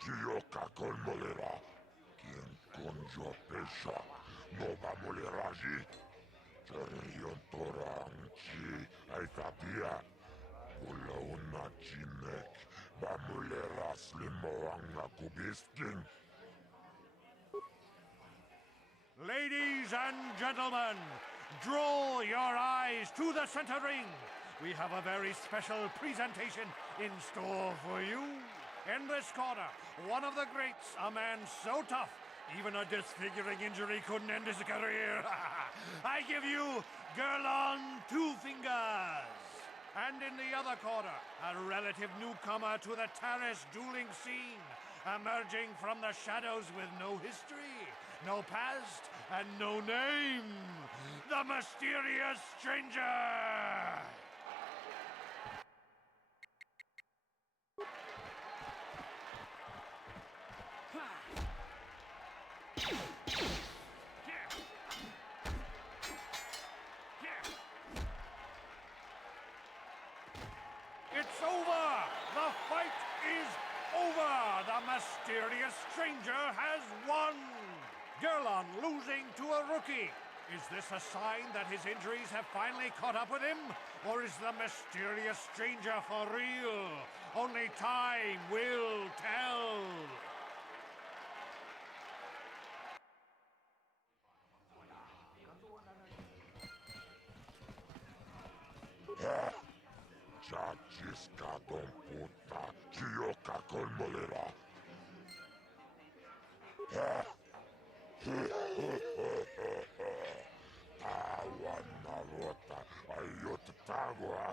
Chioka con molera. Quien conjo pesha. No va moleraji. Cherion torang chi. Aitapia. Pula una chinek. Va molera slimoanga kubisking. Ladies and gentlemen, draw your eyes to the center ring. We have a very special presentation in store for you. In this corner, one of the greats, a man so tough, even a disfiguring injury couldn't end his career. I give you Gerlon Two Fingers. And in the other corner, a relative newcomer to the terrace dueling scene, emerging from the shadows with no history, no past, and no name, the mysterious stranger! It's over! The fight is over! The mysterious stranger has won! Gerlon losing to a rookie. Is this a sign that his injuries have finally caught up with him? Or is the mysterious stranger for real? Only time will tell. Chachisca don puta, chioca con molera. Tawana rota, ayot tagua.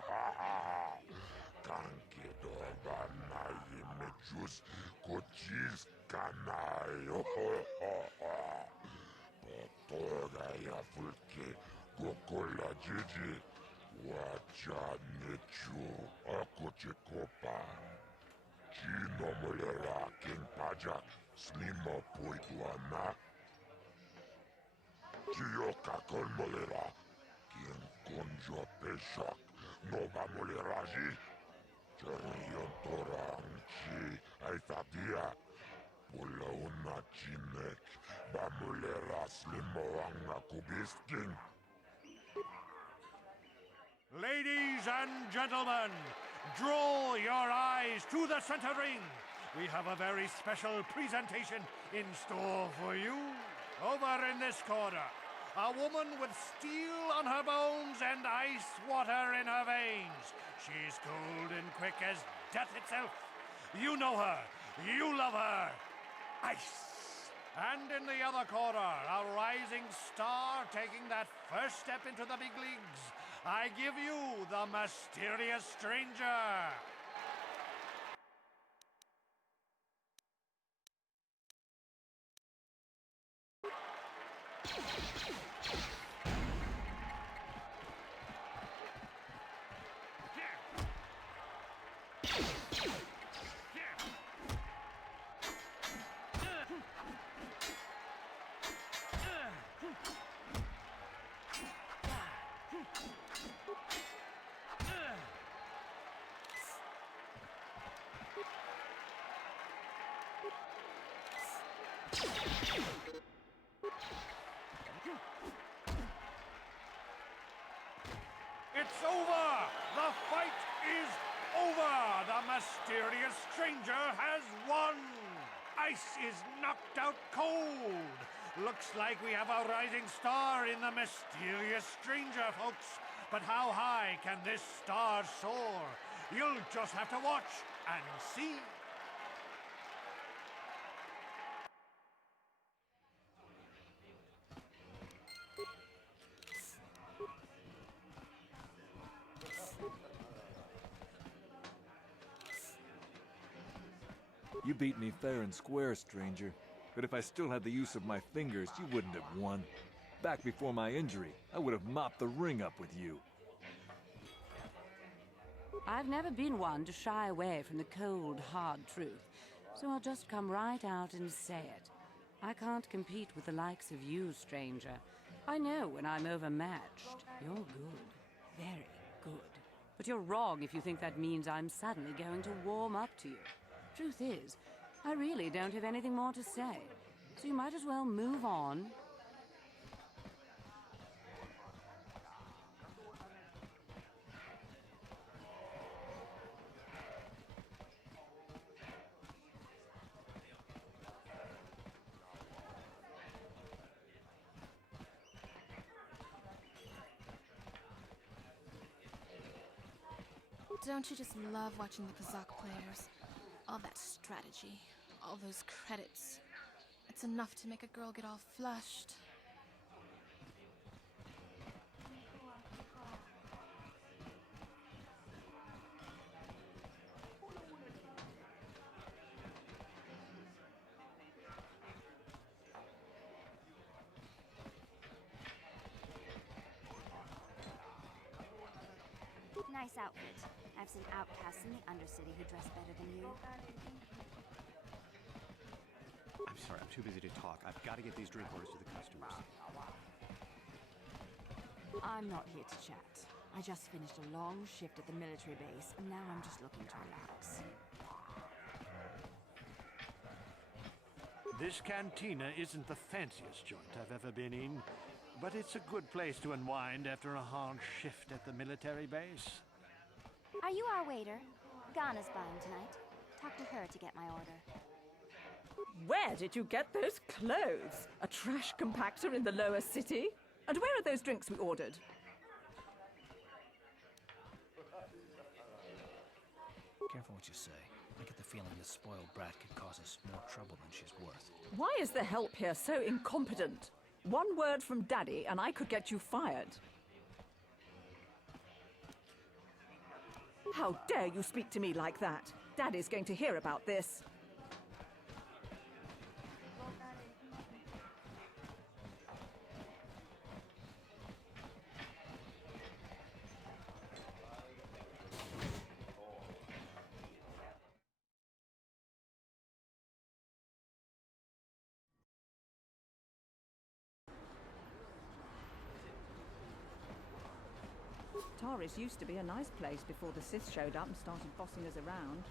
Kanki dobana imejus, cochis canayo. Potoga ya fulke, gokola jiji. Wacha nechu akoche kopa. Chino molera king pajak slimo puituana. Chioka con molera. King conjo peshak no va moleraji. Cherion torang chi aitapia. Pula una chinek va molera slimo anga kubisking. Ladies and gentlemen, draw your eyes to the center ring. We have a very special presentation in store for you. Over in this corner, a woman with steel on her bones and ice water in her veins. She's cold and quick as death itself. You know her. You love her. Ice. And in the other corner, a rising star taking that first step into the big leagues. I give you the mysterious stranger. It's over! The fight is over! The mysterious stranger has won! Ice is knocked out cold! Looks like we have a rising star in the mysterious stranger, folks. But how high can this star soar? You'll just have to watch and see. You beat me fair and square, stranger. But if I still had the use of my fingers, you wouldn't have won. Back before my injury, I would have mopped the ring up with you. I've never been one to shy away from the cold, hard truth, so I'll just come right out and say it. I can't compete with the likes of you, stranger. I know when I'm overmatched. You're good. Very good. But you're wrong if you think that means I'm suddenly going to warm up to you. Truth is, I really don't have anything more to say, so you might as well move on. Don't you just love watching the Kazakh players? All that strategy, all those credits. It's enough to make a girl get all flushed. Nice outfit. I've seen outcasts in the Undercity who dress better than you. I'm sorry, I'm too busy to talk. I've got to get these drink orders to the customers. I'm not here to chat. I just finished a long shift at the military base, and now I'm just looking to relax. This cantina isn't the fanciest joint I've ever been in, but it's a good place to unwind after a hard shift at the military base. Are you our waiter? Ghana's buying tonight. Talk to her to get my order. Where did you get those clothes? A trash compactor in the lower city? And where are those drinks we ordered? Careful what you say. I get the feeling this spoiled brat could cause us more trouble than she's worth. Why is the help here so incompetent? One word from Daddy and I could get you fired. How dare you speak to me like that? Daddy's going to hear about this. Taris used to be a nice place before the Sith showed up and started bossing us around.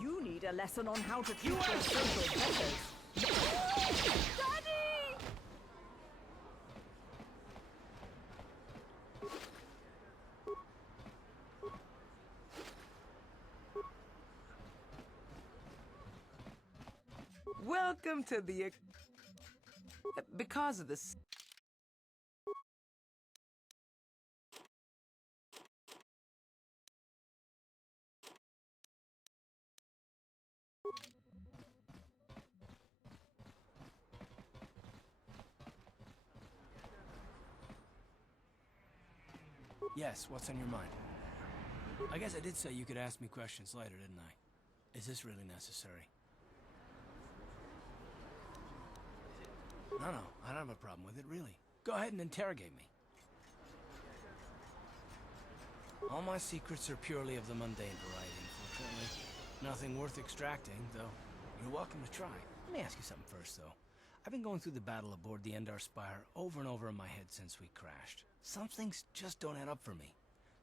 You need a lesson on how to treat your social betters. Daddy! Welcome to the... Because of this... Yes, what's on your mind? I guess I did say you could ask me questions later, didn't I? Is this really necessary? No, I don't have a problem with it, really. Go ahead and interrogate me. All my secrets are purely of the mundane variety, unfortunately. Nothing worth extracting, though you're welcome to try. Let me ask you something first, though. I've been going through the battle aboard the Endar Spire over and over in my head since we crashed. Some things just don't add up for me.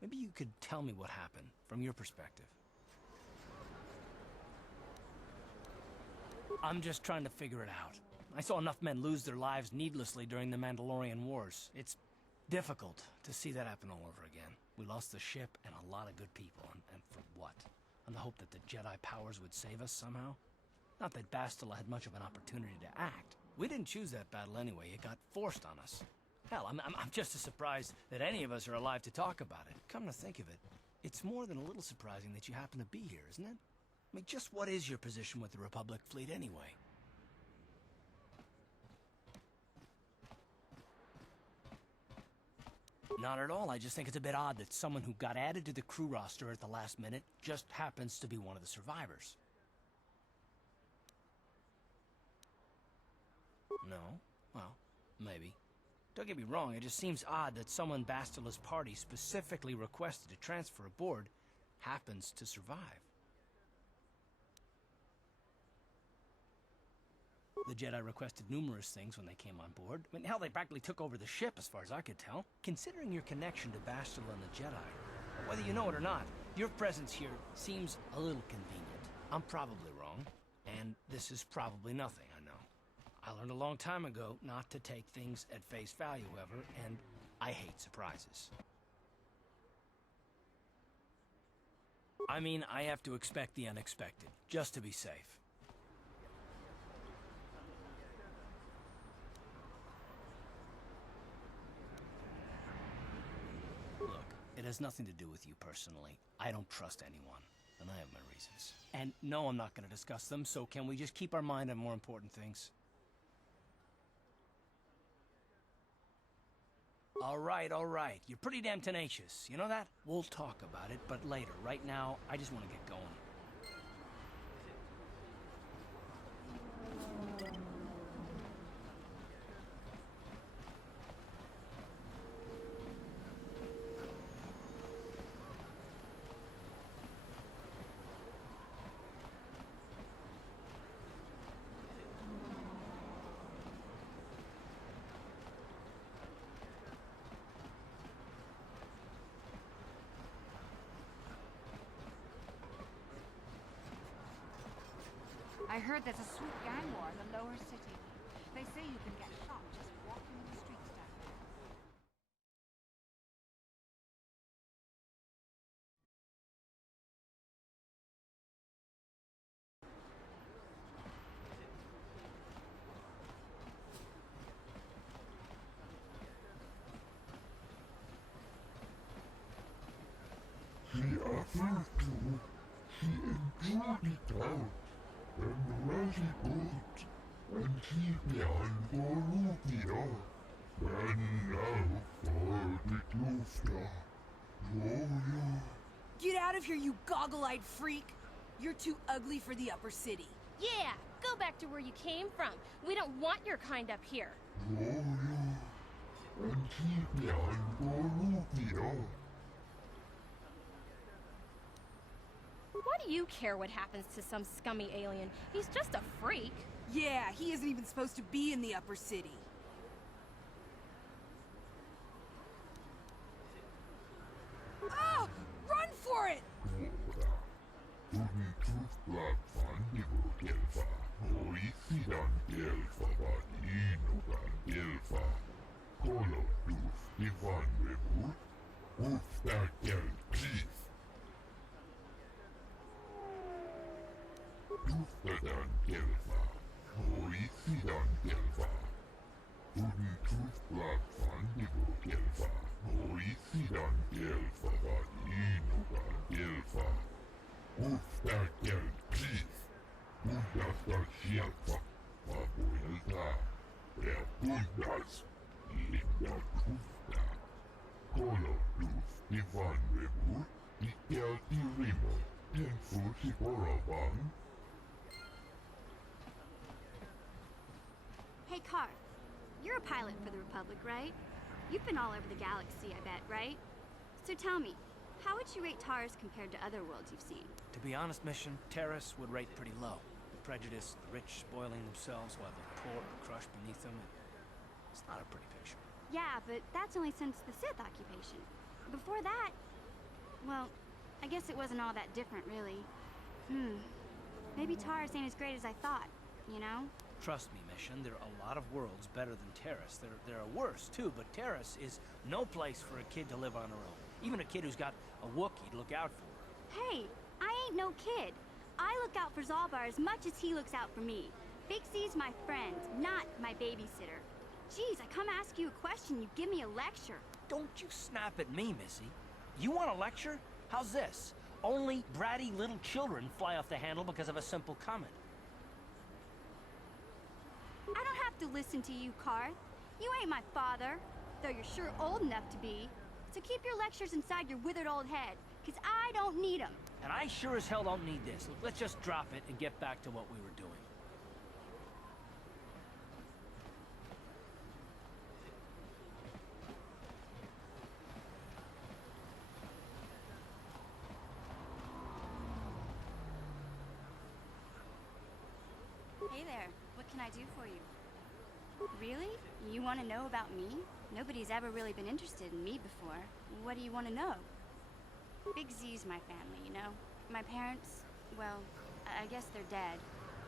Maybe you could tell me what happened, from your perspective. I'm just trying to figure it out. I saw enough men lose their lives needlessly during the Mandalorian Wars. It's difficult to see that happen all over again. We lost the ship and a lot of good people, and for what? On the hope that the Jedi powers would save us somehow? Not that Bastila had much of an opportunity to act. We didn't choose that battle anyway. It got forced on us. Hell, I'm just as surprised that any of us are alive to talk about it. Come to think of it, it's more than a little surprising that you happen to be here, isn't it? I mean, just what is your position with the Republic fleet anyway? Not at all. I just think it's a bit odd that someone who got added to the crew roster at the last minute just happens to be one of the survivors. No? Well, maybe. Don't get me wrong, it just seems odd that someone Bastila's party specifically requested to transfer aboard happens to survive. The Jedi requested numerous things when they came on board. Hell, they practically took over the ship as far as I could tell. Considering your connection to Bastila and the Jedi, Whether you know it or not, your presence here seems a little convenient. I'm probably wrong, and this is probably nothing, I know. I learned a long time ago not to take things at face value ever, and I hate surprises. I mean, I have to expect the unexpected, just to be safe. Look, it has nothing to do with you personally. I don't trust anyone, and I have my reasons. And no, I'm not going to discuss them, so can we just keep our mind on more important things? All right. You're pretty damn tenacious. You know that? We'll talk about it, but later. Right now, I just want to get going. I heard there's a swoop gang war in the lower city. They say you can get shot just walking in the streets down there. She offered to, she enjoyed it out, and really good, and she began for Wookie, and now for the Klufta. Get out of here, you goggle-eyed freak! You're too ugly for the upper city. Yeah, go back to where you came from. We don't want your kind up here. And she began for Wookie. Why do you care what happens to some scummy alien? He's just a freak. Yeah, he isn't even supposed to be in the upper city. Ah! Run for it! Hey, Car. You're a pilot for the Republic, right? You've been all over the galaxy, I bet, right? So tell me, how would you rate Taurus compared to other worlds you've seen? To be honest, Mission, Terrace would rate pretty low. The prejudice, the rich spoiling themselves while the poor are crushed beneath them. It's not a pretty picture. Yeah, but that's only since the Sith occupation. Before that, well, I guess it wasn't all that different, really. Maybe Taurus ain't as great as I thought, you know? Trust me, Mission, there are a lot of worlds better than Terrace. There are worse, too, but Terrace is no place for a kid to live on her own. Even a kid who's got a Wookie to look out for. Hey, I ain't no kid. I look out for Zaalbar as much as he looks out for me. Big C's my friend, not my babysitter. Jeez, I come ask you a question, you give me a lecture. Don't you snap at me, Missy. You want a lecture? How's this? Only bratty little children fly off the handle because of a simple comment. I don't have to listen to you, Karth. You ain't my father, though you're sure old enough to be. So keep your lectures inside your withered old head, because I don't need them. And I sure as hell don't need this. Look, let's just drop it and get back to what we were doing. Hey there, what can I do for you? Really? You want to know about me? Nobody's ever really been interested in me before. What do you want to know? Big Z's my family, you know? My parents, well, I guess they're dead.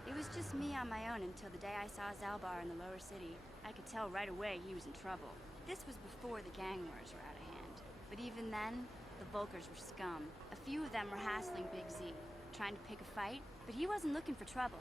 It was just me on my own until the day I saw Zaalbar in the lower city. I could tell right away he was in trouble. This was before the gang wars were out of hand. But even then, the Vulkars were scum. A few of them were hassling Big Z, trying to pick a fight, but he wasn't looking for trouble.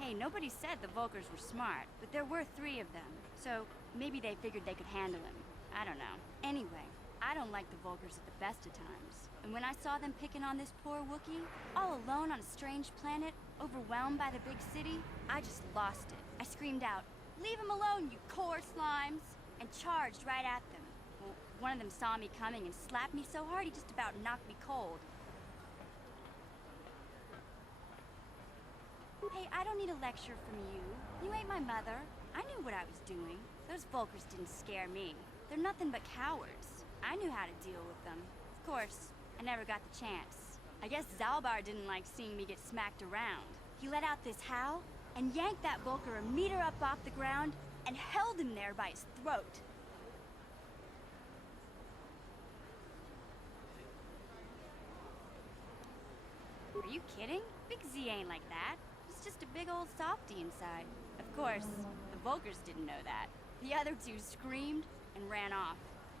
Hey, nobody said the Vulkars were smart, but there were 3 of them, so maybe they figured they could handle him. I don't know. Anyway, I don't like the Vulkars at the best of times. And when I saw them picking on this poor Wookie, all alone on a strange planet, overwhelmed by the big city, I just lost it. I screamed out, "Leave him alone, you core slimes!" and charged right at them. Well, one of them saw me coming and slapped me so hard he just about knocked me cold. Hey, I don't need a lecture from you. You ain't my mother. I knew what I was doing. Those Vulkars didn't scare me. They're nothing but cowards. I knew how to deal with them. Of course, I never got the chance. I guess Zaalbar didn't like seeing me get smacked around. He let out this howl and yanked that Vulkar a meter up off the ground and held him there by his throat. Are you kidding? Big Z ain't like that. He's just a big old softy inside. Of course, the Vulkars didn't know that. The other 2 screamed and ran off.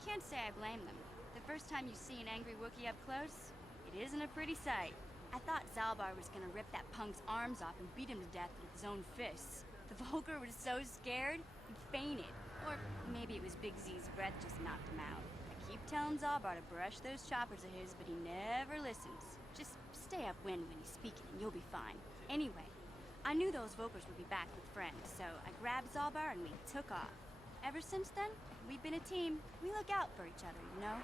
Can't say I blame them. The first time you see an angry Wookiee up close, it isn't a pretty sight. I thought Zaalbar was gonna rip that punk's arms off and beat him to death with his own fists. The Vulkar was so scared, he fainted. Or maybe it was Big Z's breath just knocked him out. I keep telling Zaalbar to brush those choppers of his, but he never listens. Just stay upwind when he's speaking and you'll be fine. Anyway, I knew those Vulkars would be back with friends, so I grabbed Zaalbar and we took off. Ever since then, we've been a team. We look out for each other, you know?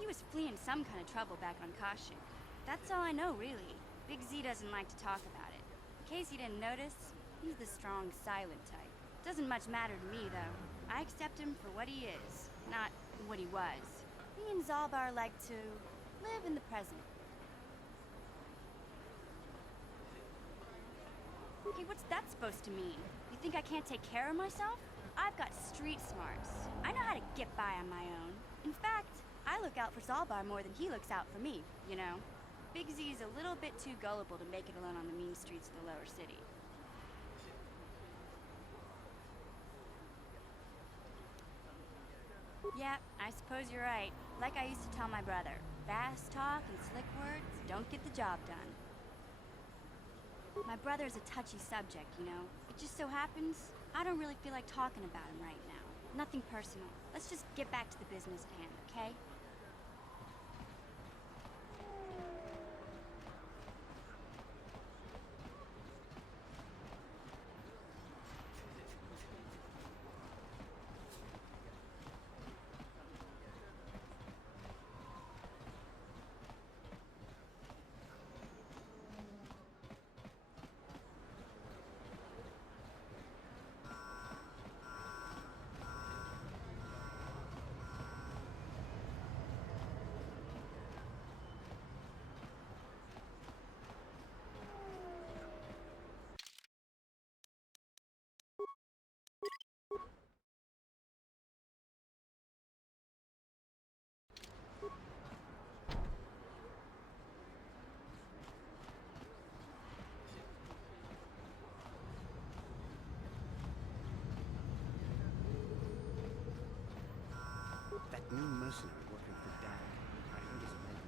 He was fleeing some kind of trouble back on Kashyyyk. That's all I know, really. Big Z doesn't like to talk about it. In case you didn't notice, he's the strong, silent type. Doesn't much matter to me, though. I accept him for what he is, not what he was. Me and Zaalbar like to live in the present. Hey, what's that supposed to mean? You think I can't take care of myself? I've got street smarts. I know how to get by on my own. In fact, I look out for Zaalbar more than he looks out for me, you know? Big Z's a little bit too gullible to make it alone on the mean streets of the lower city. Yeah, I suppose you're right. Like I used to tell my brother, fast talk and slick words don't get the job done. My brother's a touchy subject, you know? It just so happens, I don't really feel like talking about him right now. Nothing personal. Let's just get back to the business at hand, okay? That new mercenary working for Dad. I heard he's a man.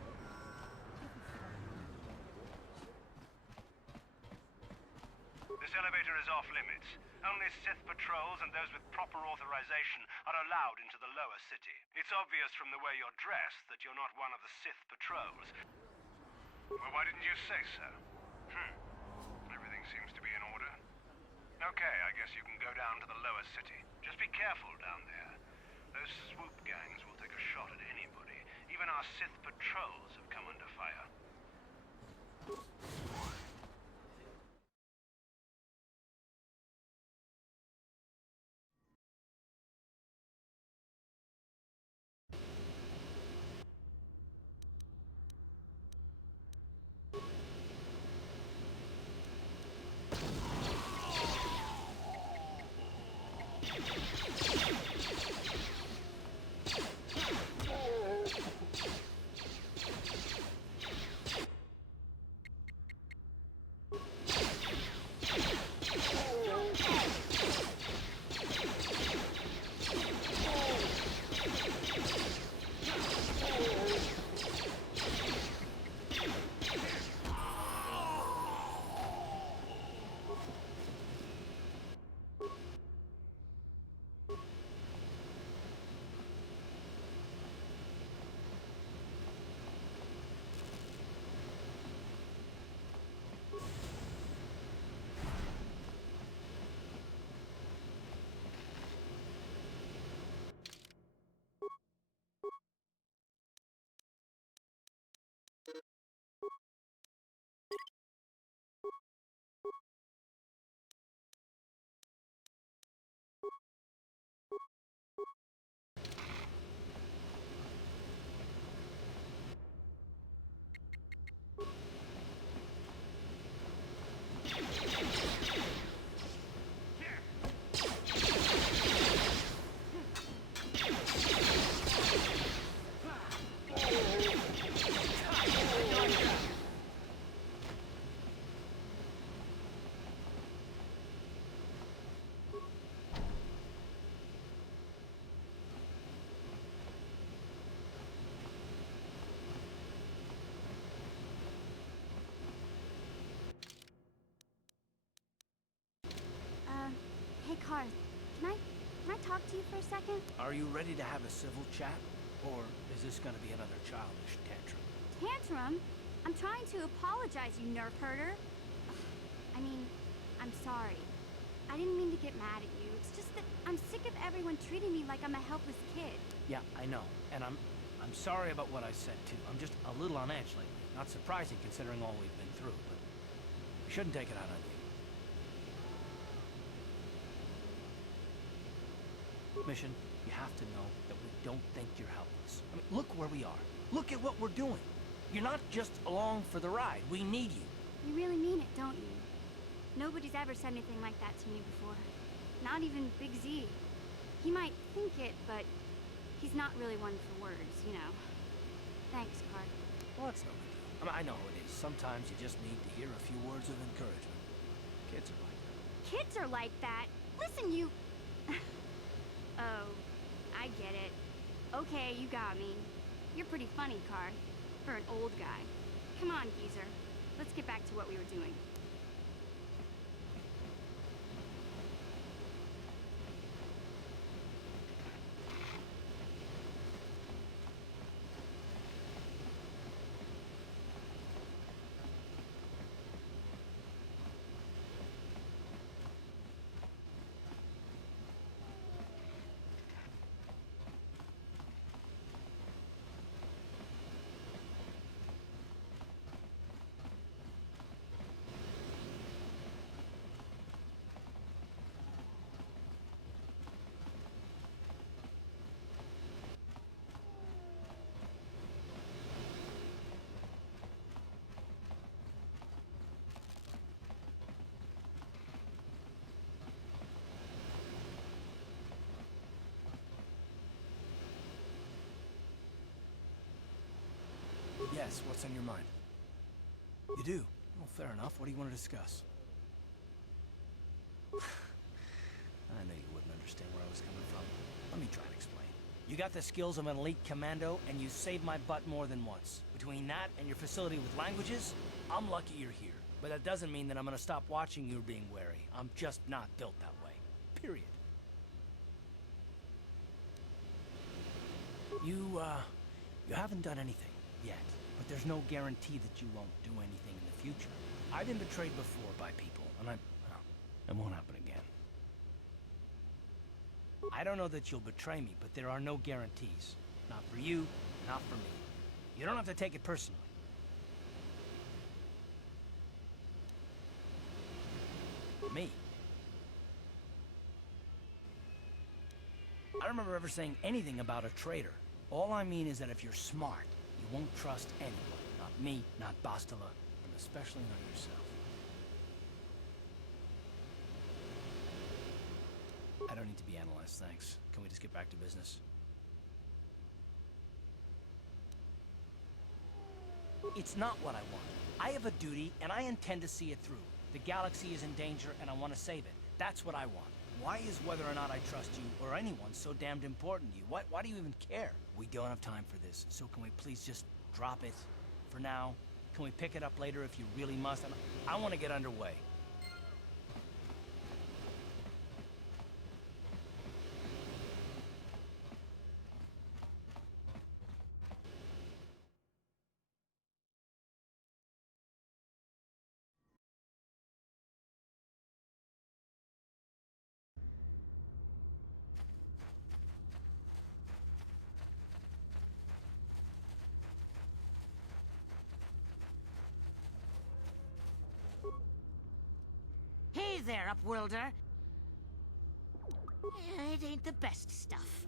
This elevator is off limits. Only Sith patrols and those with proper authorization are allowed into the lower city. It's obvious from the way you're dressed that you're not one of the Sith patrols. Well, why didn't you say so? Everything seems to be in order. Okay, I guess you can go down to the lower city. Just be careful down there. Those swoop gangs will take a shot at anybody. Even our Sith patrols have come under fire. Karth, can I talk to you for a second? Are you ready to have a civil chat? Or is this gonna be another childish tantrum? Tantrum? I'm trying to apologize, you nerf herder. I mean, I'm sorry. I didn't mean to get mad at you. It's just that I'm sick of everyone treating me like I'm a helpless kid. Yeah, I know. And I'm sorry about what I said, too. I'm just a little on edge lately. Not surprising considering all we've been through, but we shouldn't take it out on you. Mission, you have to know that we don't think you're helpless. I mean, look where we are. Look at what we're doing. You're not just along for the ride. We need you. You really mean it, don't you? Nobody's ever said anything like that to me before. Not even Big Z. He might think it, but he's not really one for words, you know. Thanks, Karth. Well, that's no big deal. I mean, I know how it is. Sometimes you just need to hear a few words of encouragement. Kids are like that. Kids are like that? Listen, you... Oh, I get it. Okay, you got me. You're pretty funny, Karth. For an old guy. Come on, geezer. Let's get back to what we were doing. Yes, what's on your mind? You do? Well, fair enough. What do you want to discuss? I knew you wouldn't understand where I was coming from. Let me try to explain. You got the skills of an elite commando, and you saved my butt more than once. Between that and your facility with languages, I'm lucky you're here. But that doesn't mean that I'm gonna stop watching you being wary. I'm just not built that way. Period. You haven't done anything yet. But there's no guarantee that you won't do anything in the future. I've been betrayed before by people, and well, it won't happen again. I don't know that you'll betray me, but there are no guarantees. Not for you, not for me. You don't have to take it personally. Me? I don't remember ever saying anything about a traitor. All I mean is that if you're smart, you won't trust anyone. Not me, not Bastila, and especially not yourself. I don't need to be analyzed, thanks. Can we just get back to business? It's not what I want. I have a duty, and I intend to see it through. The galaxy is in danger, and I want to save it. That's what I want. Why is whether or not I trust you, or anyone, so damned important to you? Why do you even care? We don't have time for this, so can we please just drop it for now? Can we pick it up later if you really must? I want to get underway. Hey there, Upworlder. It ain't the best stuff.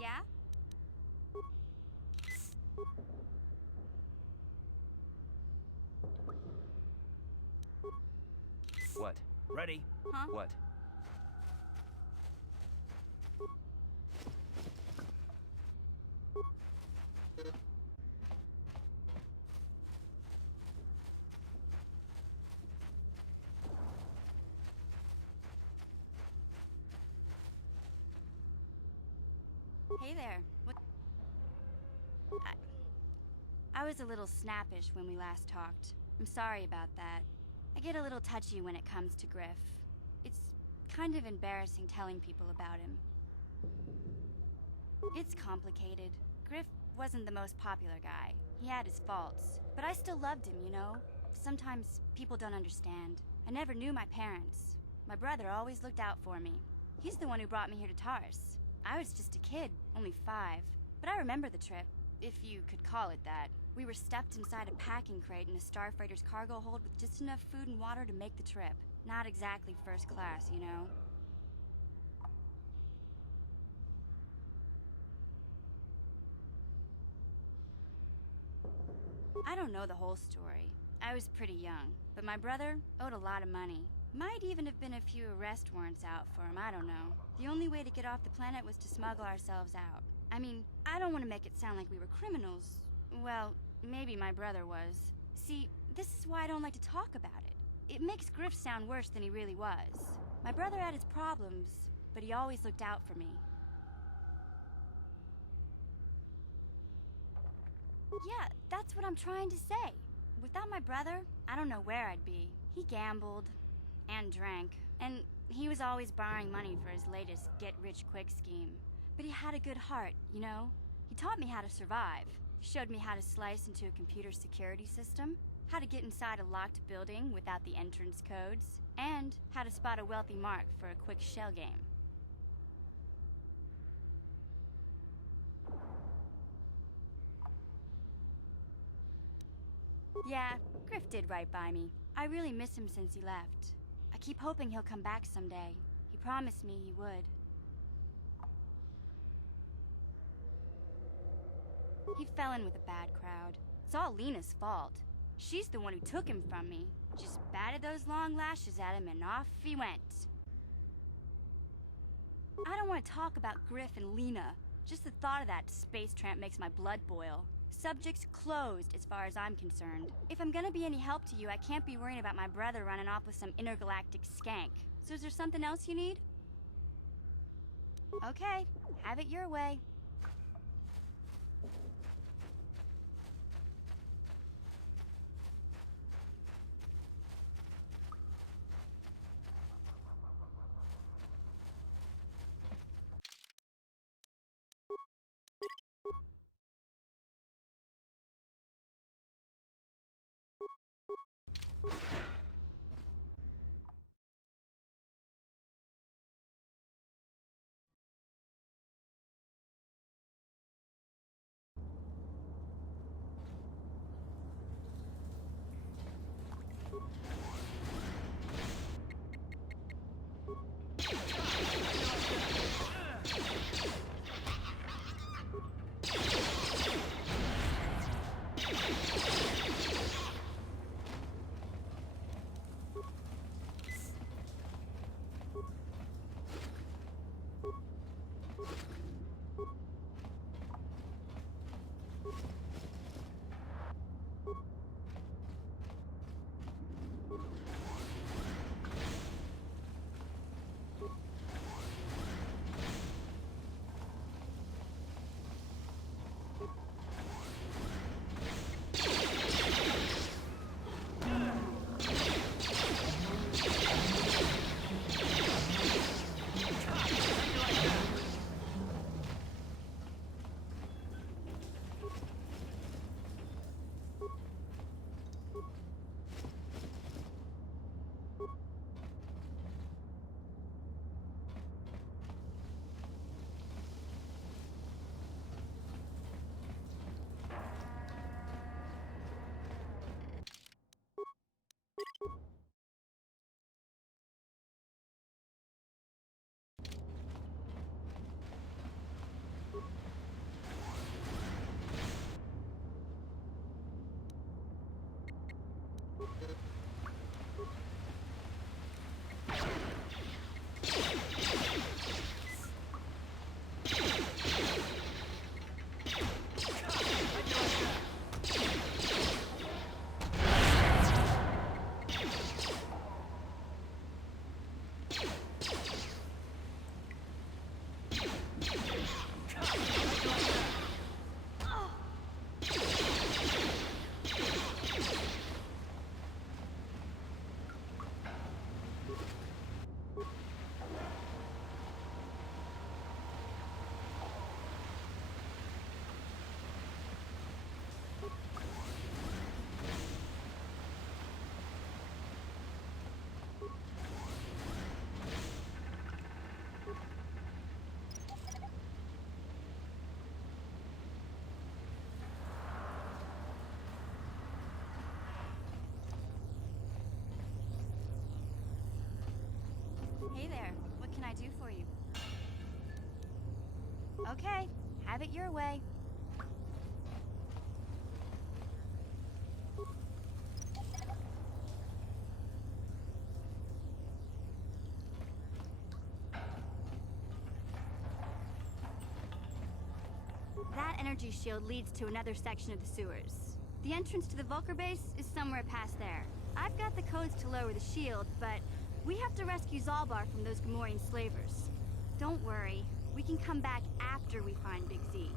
Yeah? What? Ready? Huh? What? Hey there. What? I was a little snappish when we last talked. I'm sorry about that. I get a little touchy when it comes to Griff. It's kind of embarrassing telling people about him. It's complicated. Griff wasn't the most popular guy. He had his faults. But I still loved him, you know? Sometimes people don't understand. I never knew my parents. My brother always looked out for me. He's the one who brought me here to Tars. I was just a kid, only 5. But I remember the trip, if you could call it that. We were stuffed inside a packing crate in a starfreighter's cargo hold with just enough food and water to make the trip. Not exactly first class, you know? I don't know the whole story. I was pretty young, but my brother owed a lot of money. Might even have been a few arrest warrants out for him, I don't know. The only way to get off the planet was to smuggle ourselves out. I mean, I don't want to make it sound like we were criminals. Well, maybe my brother was. See, this is why I don't like to talk about it. It makes Griff sound worse than he really was. My brother had his problems, but he always looked out for me. Yeah, that's what I'm trying to say. Without my brother, I don't know where I'd be. He gambled and drank, and he was always borrowing money for his latest get-rich-quick scheme. But he had a good heart, you know? He taught me how to survive. He showed me how to slice into a computer security system, how to get inside a locked building without the entrance codes, and how to spot a wealthy mark for a quick shell game. Yeah, Griff did right by me. I really miss him since he left. I keep hoping he'll come back someday. He promised me he would. He fell in with a bad crowd. It's all Lena's fault. She's the one who took him from me. Just batted those long lashes at him and off he went. I don't want to talk about Griff and Lena. Just the thought of that space tramp makes my blood boil. Subject's closed as far as I'm concerned. If I'm gonna be any help to you, I can't be worrying about my brother running off with some intergalactic skank. So is there something else you need? Okay, have it your way. Hey there, what can I do for you? Okay, have it your way. That energy shield leads to another section of the sewers. The entrance to the Vulcar base is somewhere past there. I've got the codes to lower the shield, but we have to rescue Zaalbar from those Gamorrean slavers. Don't worry, we can come back after we find Big Z.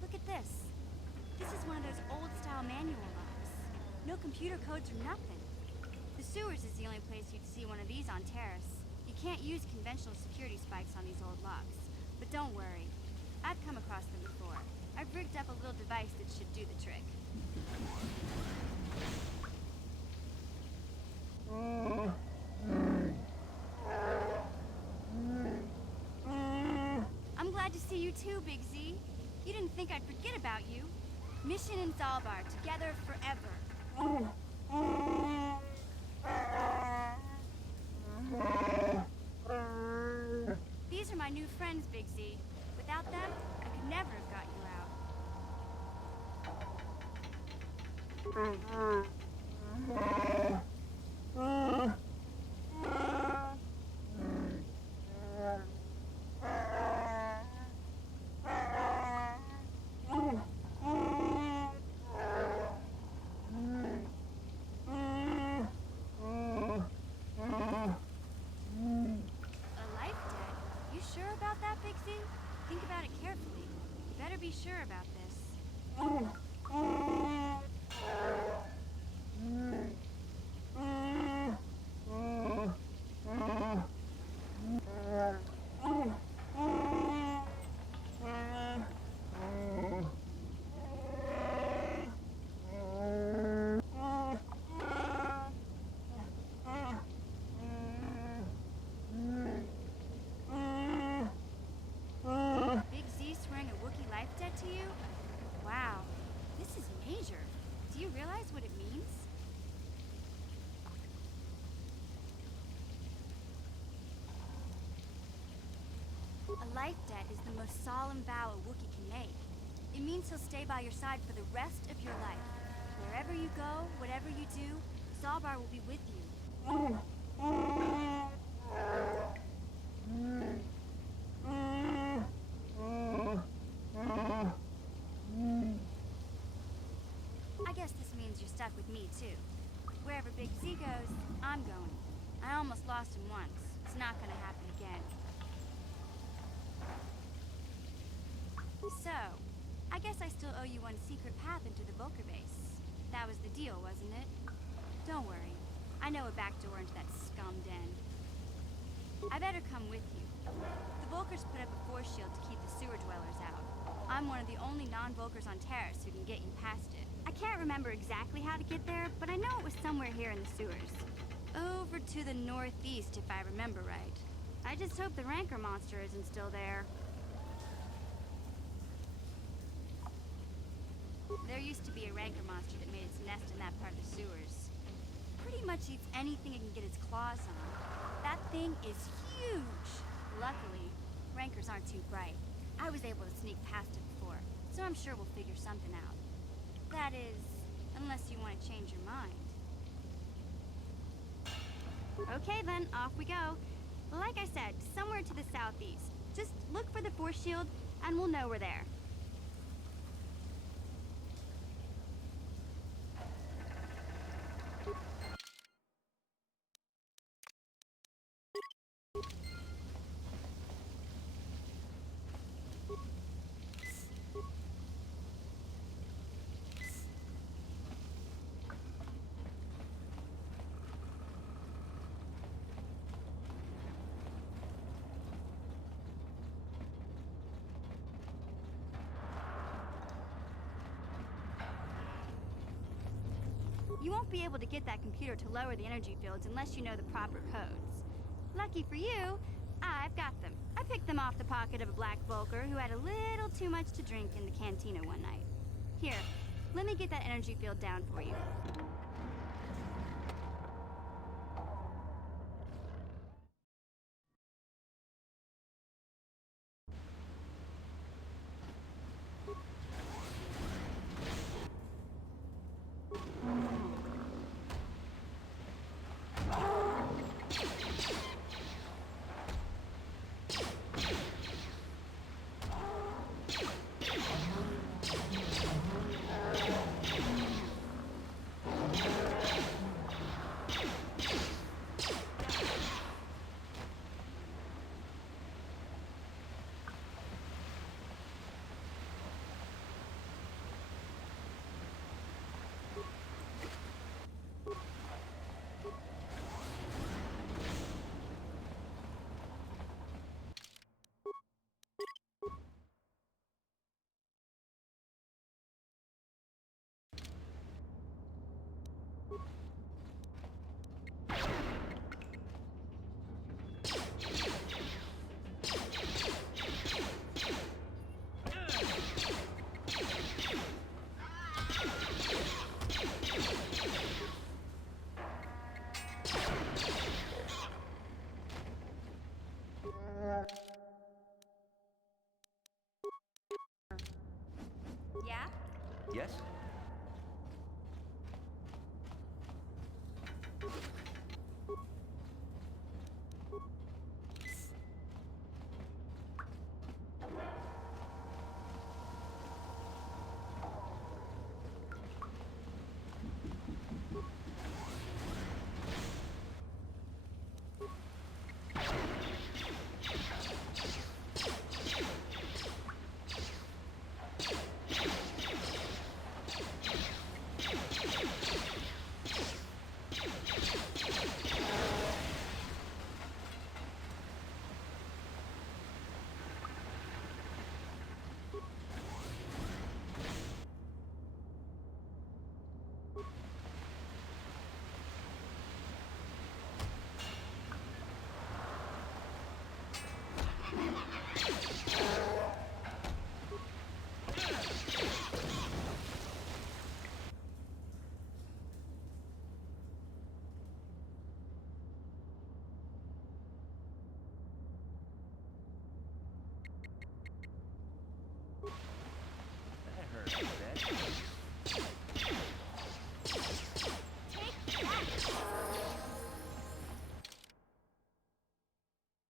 Look at this. This is one of those old-style manual locks. No computer codes or nothing. The sewers is the only place you'd see one of these on Terrace. You can't use conventional security spikes on these old locks. But don't worry. I've come across them before. I've rigged up a little device that should do the trick. I'm glad to see you too, Big Z. You didn't think I'd forget about you. Mission in Zaalbar, together forever. These are my new friends, Big Z. Without them, I could never have got you out. Think about it carefully. You better be sure about this. To you? Wow, this is major. Do you realize what it means? A life debt is the most solemn vow a Wookiee can make. It means he'll stay by your side for the rest of your life. Wherever you go, whatever you do, Zaalbar will be with you. I guess this means you're stuck with me, too. Wherever Big Z goes, I'm going. I almost lost him once. It's not gonna happen again. So, I guess I still owe you one secret path into the Vulcar base. That was the deal, wasn't it? Don't worry. I know a back door into that scum den. I better come with you. The Vulcars put up a force shield to keep the sewer dwellers out. I'm one of the only non-Vulcars on Terrace who can get you past it. I can't remember exactly how to get there, but I know it was somewhere here in the sewers. Over to the northeast, if I remember right. I just hope the Rancor monster isn't still there. There used to be a Rancor monster that made its nest in that part of the sewers. Pretty much eats anything it can get its claws on. That thing is huge! Luckily, Rancors aren't too bright. I was able to sneak past it before, so I'm sure we'll figure something out. That is, unless you want to change your mind. Okay then, off we go. Like I said, somewhere to the southeast. Just look for the force shield, and we'll know we're there. You won't be able to get that computer to lower the energy fields unless you know the proper codes. Lucky for you, I've got them. I picked them off the pocket of a black Vulcar who had a little too much to drink in the cantina one night. Here, let me get that energy field down for you. Yeah? Yes? That hurt, I bet.